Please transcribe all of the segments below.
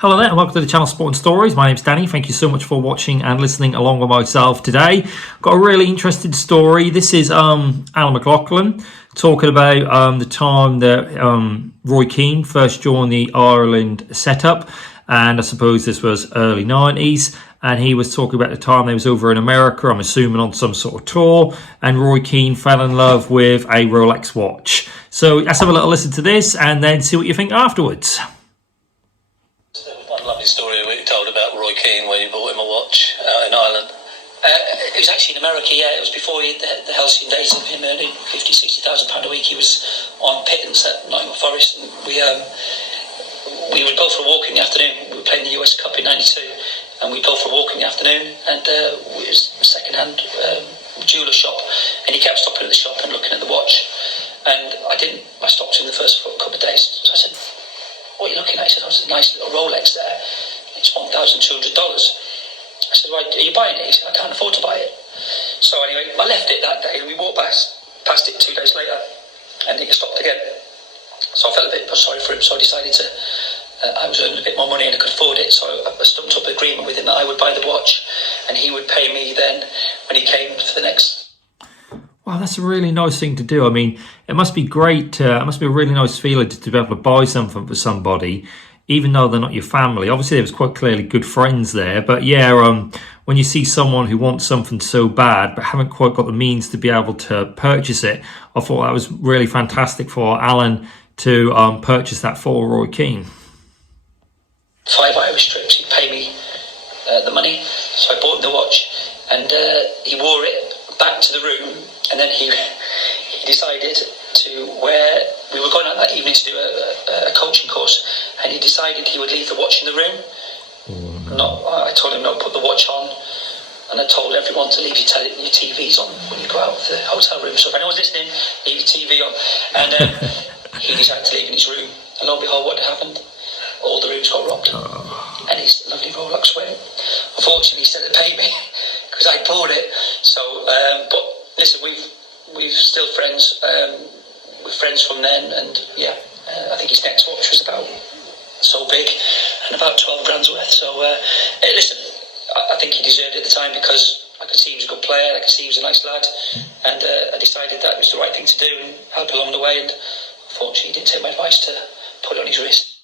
Hello there and welcome to the channel Sport and Stories. My name's Danny. Thank you so much for watching and listening along with myself today. Got a really interesting story. This is Alan McLaughlin talking about the time that Roy Keane first joined the Ireland setup, and I suppose this was early 90s, and he was talking about the time they was over in America, I'm assuming on some sort of tour, and Roy Keane fell in love with a Rolex watch. So let's have a little listen to this and then see what you think afterwards. One lovely story we told about Roy Keane when he bought him a watch in Ireland. It was actually in America, yeah. It was before the halcyon days of him earning £50,000, £60,000 a week. He was on pittance at Nottingham Forest, and we would go for a walk in the afternoon. We were playing the US Cup in '92, and we'd go for a walk in the afternoon, and it was a second-hand jeweller shop, and he kept stopping at the shop and looking at the watch, and I stopped in the first couple of days, so I said, "What are you looking at?" He said, "Oh, there's a nice little Rolex there. It's $1,200. I said, "Right, are you buying it?" He said, "I can't afford to buy it." So anyway, I left it that day, and we walked past it 2 days later, and it stopped again. So I felt a bit sorry for him, so I decided to, I was earning a bit more money and I could afford it, so I stumped up an agreement with him that I would buy the watch, and he would pay me then when he came for the next. Wow, that's a really nice thing to do. I mean, it must be great. It must be a really nice feeling to be able to buy something for somebody, even though they're not your family. Obviously, there was quite clearly good friends there. But yeah, when you see someone who wants something so bad but haven't quite got the means to be able to purchase it, I thought that was really fantastic for Alan to purchase that for Roy Keane. 5 Irish trips, he'd pay me the money, so I bought him the watch, and he wore it back to the room, and then he decided to wear. We were going out that evening to do a coaching course, and he decided he would leave the watch in the room. I told him, "No, put the watch on," and I told everyone to leave your TVs on when you go out of the hotel room. So if anyone's listening, leave your TV on. And he decided to leave in his room, and lo and behold, what happened? All the rooms got robbed, and his lovely Rolex went. Unfortunately, he said to pay me because I bought it. So, but listen, we've still friends. We're friends from then, and yeah, I think his next watch was about so big and about 12 grand's worth. So, listen, I think he deserved it at the time because I could see he was a good player. I could see he was a nice lad, and I decided that was the right thing to do and help along the way. And unfortunately, he didn't take my advice to put it on his wrist.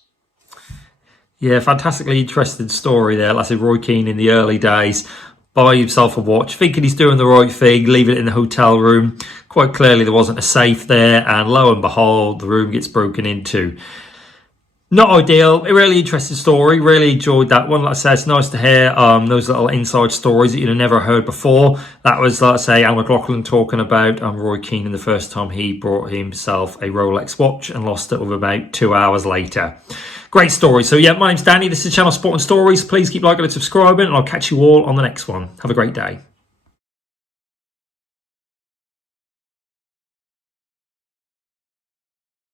Yeah, fantastically interesting story there. Like I said, Roy Keane in the early days, buy himself a watch, thinking he's doing the right thing, leaving it in the hotel room. Quite clearly there wasn't a safe there, and lo and behold, the room gets broken into. Not ideal. A really interesting story. Really enjoyed that one. Like I said, it's nice to hear those little inside stories that you'd have never heard before. That was, like I say, Alan McLaughlin talking about Roy Keane and the first time he bought himself a Rolex watch and lost it with about 2 hours later. Great story. So yeah, my name's Danny. This is the channel Sport and Stories. Please keep liking and subscribing, and I'll catch you all on the next one. Have a great day.